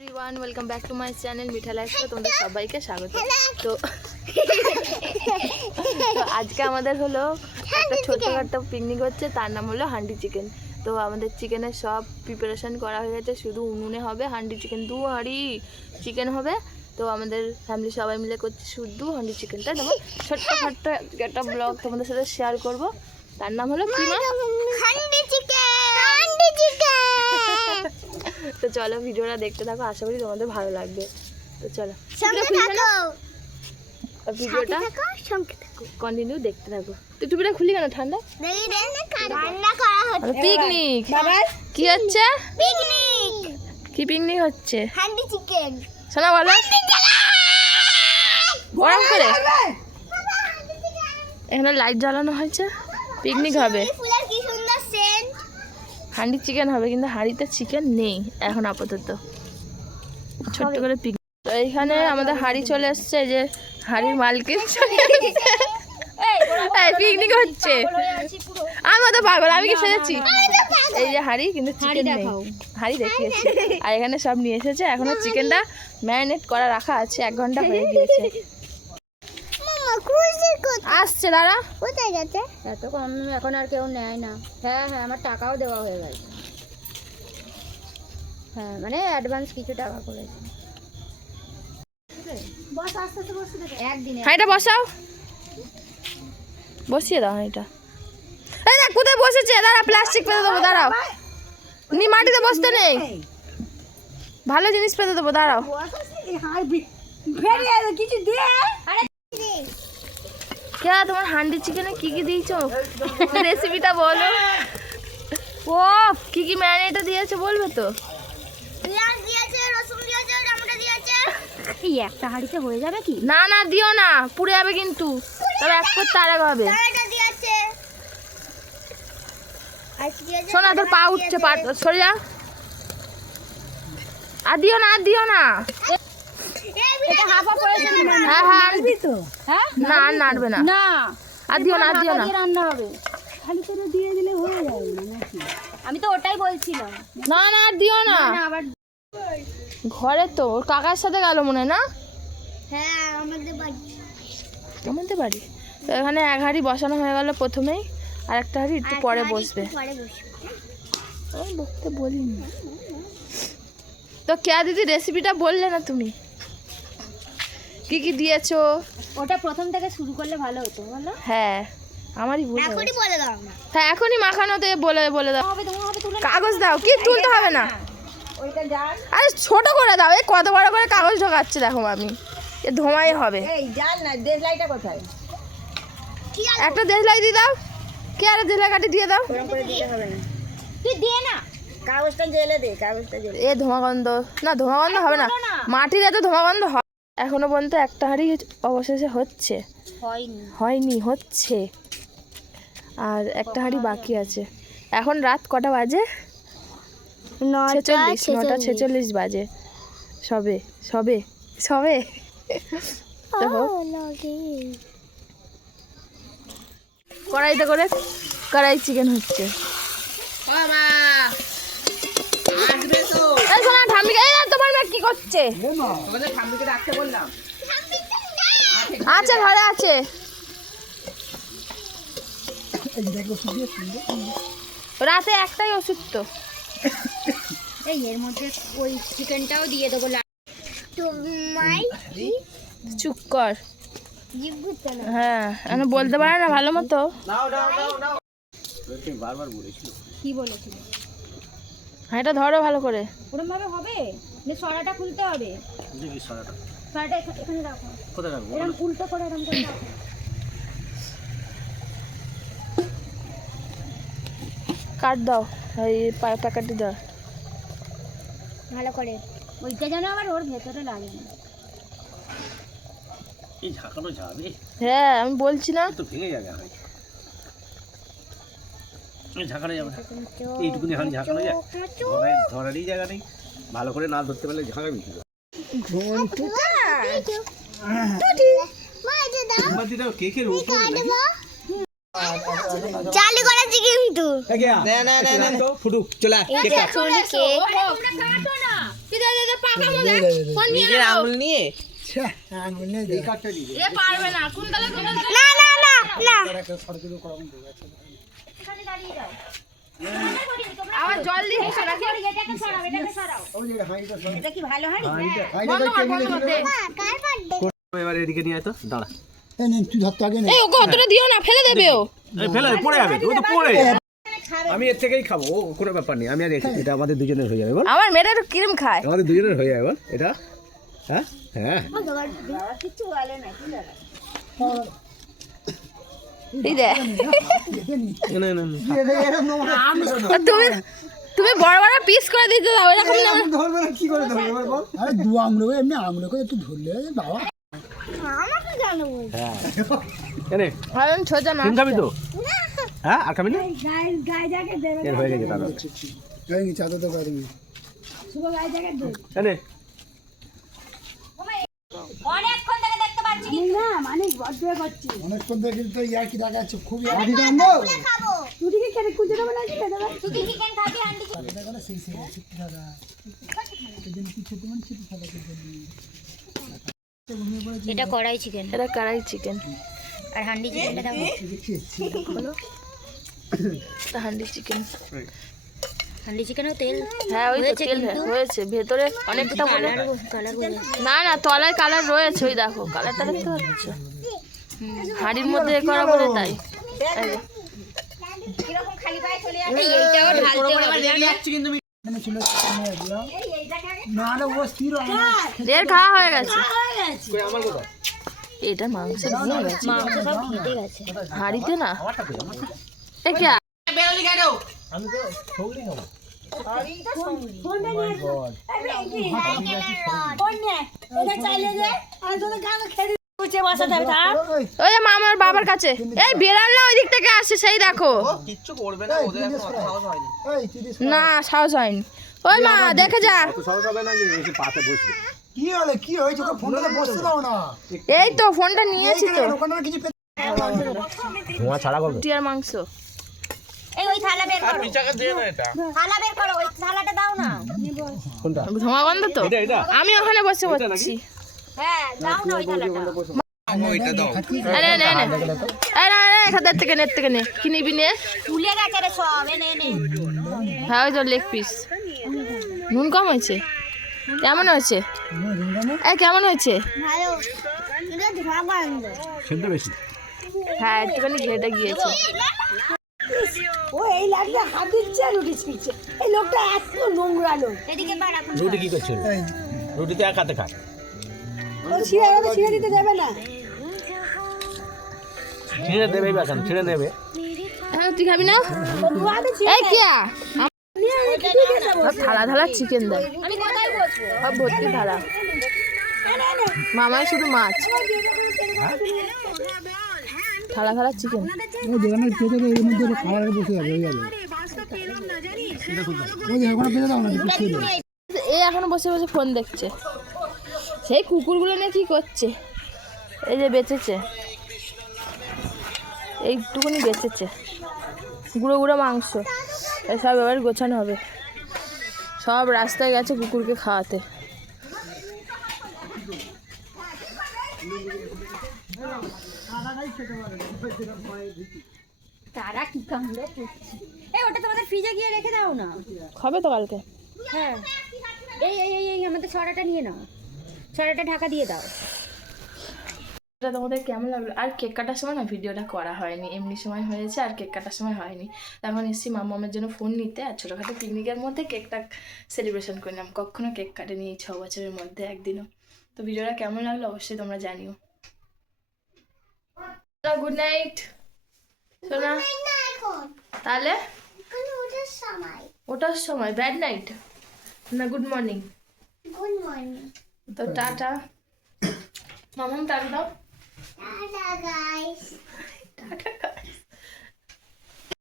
Everyone welcome back to my channel মিঠা লাইফে তোমাদের সবাইকে স্বাগত। তো তো আজকে আমাদের হলো একটা ছোট্টখাটো পিকনিক হচ্ছে তার নাম হলো হান্ডি চিকেন তো আমাদের চিকেনের সব প্রিপারেশন করা হয়ে গেছে শুধু উনুনে হবে হান্ডি চিকেন দু হাঁড়ি চিকেন হবে। তো আমাদের ফ্যামিলি সবাই মিলে করছি শুধু হান্ডি চিকেনটা যেমন ছোট্ট খাট্ট একটা ব্লগ তোমাদের সাথে শেয়ার করব। তার নাম হলো হান্ডি চিকেন হান্ডি চিকেন তো চলো ভিডিওটা দেখতে থাকো আশা করি তোমাদের ভালো লাগবে। তো চলো। ভিডিওটা কন্টিনিউ দেখতে থাকো। তুই টুপিটা খুলি কেন ঠান্ডা? পিকনিক কি হচ্ছে? পিকনিক কি পিকনিক হচ্ছে? হান্ডি চিকেন। শোনা বলো। গরম করে? এখানে লাইট জ্বালানো হয়েছে। পিকনিক হবে। হাঁড়ি চিকেন হবে কিন্তু হাঁড়িতে চিকেন নেই এখন আপাতত। ছোট্ট করে পিকনিক তো এইখানে আমাদের হাঁড়ি চলে এসছে এই যে হাঁড়ির মালকিন চলে পিকনিক হচ্ছে। আমি তো পাগল আমি কি সেজেছি? এই যে হাঁড়ি কিন্তু চিকেন নেই। হাঁড়ি দেখিয়েছি। আর এখানে সব নিয়ে এসেছে এখনও চিকেনটা ম্যারিনেট করা রাখা আছে এক ঘণ্টা হয়ে গিয়েছে। আসছে দাঁড়া। কোথায় গেছে এত কম এখন আর কেউ নেয় না। হ্যাঁ হ্যাঁ আমার টাকাও দেওয়া হয়ে গেছে। হ্যাঁ মানে অ্যাডভান্স কিছু টাকা করেছে। হাঁড়িটা বসাও। বসিয়ে দাও হাঁড়িটা। এই দেখ কোথায় বসেছে? দাঁড়া প্লাস্টিক পেতে দেবো দাঁড়াও। নি মাটিতে বসতে নেই। ভালো জিনিস পেতে দেবো দাঁড়াও। কে তোমার হান্ডি চিকেনে কি কি দিয়েছ? রেসিপিটা বলো। ও কি কি ম্যারিনেটে দিয়েছ বলবে তো? পেঁয়াজ দিয়েছে রসুন দিয়েছে টমেটো দিয়েছে। এই একটা হাঁড়িতে হয়ে যাবে কি? না না দিও না পুড়ে যাবে কিন্তু। তবে এক হবে। দিয়েছে। আর কি দিয়েছে শোনা তোর পা উঠছে পা সরে যা। আর দিও না আর দিও না। এটা হাফা প্রয়োজন হ্যাঁ হ্যাঁ। তো? হ্যাঁ? না আর নাড়বে না। না। আর দিও না আর দিও না। রান্না হবে। খালি করে দিয়ে দিলে হয়ে যাবে নাকি? আমি তো ওটাই বলছিলাম। না না আর দিও না। না আবার ঘরে তো ওর কাকার সাথে গেল মনে না? হ্যাঁ আমাদের বাড়ি। আমাদের বাড়ি? তো এখানে এক হাঁড়ি বসানো হয়ে গেল প্রথমেই আর একটা হাঁড়ি একটু পরে বসবে। আমি বসতে বলিনি। তো কে দিদি রেসিপিটা বললে না তুমি? কি কি দিয়েছ? ওটা প্রথম থেকে শুরু করলে ভালো হতো বলো। হ্যাঁ আমারই ভুল এখনই বলে দাও না হ্যাঁ এখনই মাখানোতে বলে বলে দাও। হবে তোমার হবে তুলে কাগজ দাও কি তুলতে হবে না? ওইটা যা আরে ছোট করে দাও এই কত বড় করে কাগজ ঢোকাচ্ছে দেখো আমি। এ ধোঁয়াই হবে। এই জাল না দেশলাইটা কোথায়? কি আর একটা দেশলাই দিয়ে দাও কে আরে দেশলাই কাটি দিয়ে দাও। করে দিতে হবে না। তুই দে না। কাগজটা জেলে দে কাগজটা জেলে এ ধোঁয়াগন্ধ না ধোঁয়াগন্ধ হবে না। মাটির এত ধোঁয়াগন্ধ হয় এখনও পর্যন্ত একটা হাঁড়ি অবশেষে হচ্ছে। হয়নি। হয়নি হচ্ছে। আর একটা হাঁড়ি বাকি আছে। এখন রাত কটা বাজে? ছেচল্লিশ নটা ছেচল্লিশ। বাজে। সবে সবে সবে। কড়াইতে করে কড়াই চিকেন হচ্ছে। এই কি করছে? আচ্ছা ঘরে আছে। রাতে একটাই ওষুধ তো। এই এর মধ্যে ওই চিকেনটাও দিয়ে দেবো চুপ কর। হ্যাঁ আমি বলতে পারে না ভালো মতো। কি বলেছিল? হ্যাঁ এটা ধরো ভালো করে। ওরম ভাবে হবে? না সরাটা খুলতে হবে। সরাটা। এখা- এখানে রাখো। এরকম উল্টো করে এরকম করে রাখো। কাট দাও এই প্যাকেটটি দাও। ভালো করে। ওইটা যেন আবার ওর ভেতরে লাগে। না এই ঝাঁকানো যাবে? হ্যাঁ আমি বলছি না তো ভেঙে যাবে হয় এই ঝাঁকানো যাবে না। এইটুকুনি এখন ঝাঁকানো যায় ধরার ধরারই জায়গা নেই। ভালো করে না ধরতে পারলে ঝাঁকাবি কি কে কে রোপ চালু করেছি কিন্তু। ফুটুক চলে আয়, কেক কাট। চুলি কেক কাটো না। ফোন নিয়ে নিজের আঙুল নিয়ে। না। কুন্তলে কুন্তলে না না না না এখানে দাঁড়িয়ে যাও আবার জল দিয়ে হেসে রাখি। এটাকে সরাও এটাকে সরাও এটা কি ভালো হাড়ি বন্ধ কর বন্ধ কর দে এবার এদিকে নিয়ে আয় তো দাঁড়া এই ওকে অতটা দিও না ফেলে দেবে ও। ফেলে পড়ে যাবে ও তো পড়ে। আমি এর থেকেই খাব ও কোনো ব্যাপার নেই। আমি আর এটা আমাদের দুজনের হয়ে যাবে বল। আমার মেয়েটা একটু ক্রিম খায়? আমাদের দুজনের হয়ে যাবে বল। এটা? হ্যাঁ? হ্যাঁ? কিছু বলে না কি দাদা তুমি তুমি বড় বড় পিস করে দিতে দাও এরকম না? আরে দু আঙুল এমনি আঙুল করে একটু ধরলে বাবা। আমাকে জানব হ্যাঁ। এনে কারণ ছোজা না? ডিম খাবি তো? হ্যাঁ আর খাবি না? গায়ে গায়ে জ্যাকেট দেবে এর হয়ে গেছে তাহলে। এই চাদর তো পারবি শুভ গায়ে জ্যাকেট দেবে। এনে অনেকক্ষণ থেকে দেখতে পাচ্ছি না মানে বড্ড অনেকক্ষণ দেখি তো ইয়ার কি দেখা যাচ্ছে খুব ইয়ার কি কান্দ তুই কি কেটে কুচে দেবে না কি দেবে? তুই কি চিকেন খাবি হান্ডি সেই সেই ছোট্ট দাদা? সেদিন কি ছোট মানে ছোট খেলা এটা কড়াই চিকেন এটা কারাই চিকেন আর হান্ডি চিকেনটা হান্ডি চিকেন হান্ডি চিকেনও তেল। হ্যাঁ ওই তো তেল হয়েছে। ভেতরে অনেকটা মনে কালার না না তলায় কালার রয়েছে ওই দেখো। কালারটা দেখতে পাচ্ছ? হাড়ির মধ্যে করা বলে তাই। হয় খাওয়া হয়ে গেছে। এটা মাংস হাড়িতে না। এ কে? আমি তো সৌলি খাব ওই, মামার বাবার কাছে। এই বেড়াল না ওই দিক থেকে আসছে সেই দেখো। কিচ্ছু করবে না ওদের এখন সাহস হয়নি। ওই না। সাহস হয়নি। ওই মা দেখে যা। সাহস হবে না যে বসবে। কি হলো কি হয়েছে? ওকে ফোনটাতে বসতে দাও না। এই তো ফোনটা নিয়েছি তো। ওখানে কিছু ছাড়া করবে। রুটি আর মাংস। এই ওই থালা বের করো। পিচাকে দিয়ে না এটা। থালা বের করো ওই থালাটা দাও না। কোনটা? ধোঁয়া গন্ধ তো? আমি ওখানে বসে বসছি। হ্যাঁ দাও না ওই থালাটা। ওইটা দাও। আরে নে নে আরে আরে এখান থেকে নে থেকে নে। কি নিবি নে? তুলে গেছে রে সব এনে এনে হ্যাঁ ওই তো লেগ পিস নুন কম হয়েছে? কেমন হয়েছে? এই কেমন হয়েছে? বেশি হ্যাঁ একটুখানি ঘেটে গিয়েছে। ও এই লাগলে হাত দিচ্ছে রুটি ছিঁড়ছে এই লোকটা এত নোংরা লোক। এদিকে পার এখন রুটি কি করছিল রুটিতে এক হাতে খায়? ও ছিঁড়ে তো ছিঁড়ে দিতে দেবে না ছিঁড়ে দেবেই বা ছিঁড়ে নেবে হ্যাঁ তুই খাবি না এই কিয়া ছিঁড়ে কি দিয়ে দেবো সব থালা থালা চিকেন দেয় সব ভর্তি থালা মামাই শুধু মাছ থালা থালা চিকেন ও যেখানে পেতে দেবে এর মধ্যে খাবার বসে যাবে হয়ে যাবে ওই যে ওখানে পেতে দাও না এ এখনও বসে বসে ফোন দেখছে সেই কুকুরগুলো নিয়ে কি করছে? এই যে বেঁচেছে। এইটুকুনি বেঁচেছে। গুঁড়ো গুঁড়ো মাংস। এসব এবার গোছানো হবে। সব রাস্তায় গেছে কুকুরকে খাওয়াতে। তারা কি কাণ্ড করছে? এই ওটা তোমাদের ফ্রিজে গিয়ে রেখে দাও না। খাবে তো কালকে। হ্যাঁ। এই এই এই এই আমাদের ছড়াটা নিয়ে নাও। ছড়াটা ঢাকা দিয়ে দাও। এটা তোমাদের কেমন লাগল? আর কেক কাটার সময় না ভিডিওটা করা হয়নি। এমনি সময় হয়েছে আর কেক কাটার সময় হয়নি। তখন এসেছি মামামের জন্য ফোন নিতে আর ছোটোখাটো পিকনিকের মধ্যে কেকটা সেলিব্রেশন করলাম কখনো কেক কাটেনি এই ছ বছরের মধ্যে একদিনও। তো ভিডিওটা কেমন লাগল অবশ্যই তোমরা জানিও। গুড নাইট শোনা না এখন তাহলে? ওটার সময়। ব্যাড নাইট না গুড মর্নিং গুড মর্নিং তো টাটা। মামুন টাটা দাও। Tata guys tata.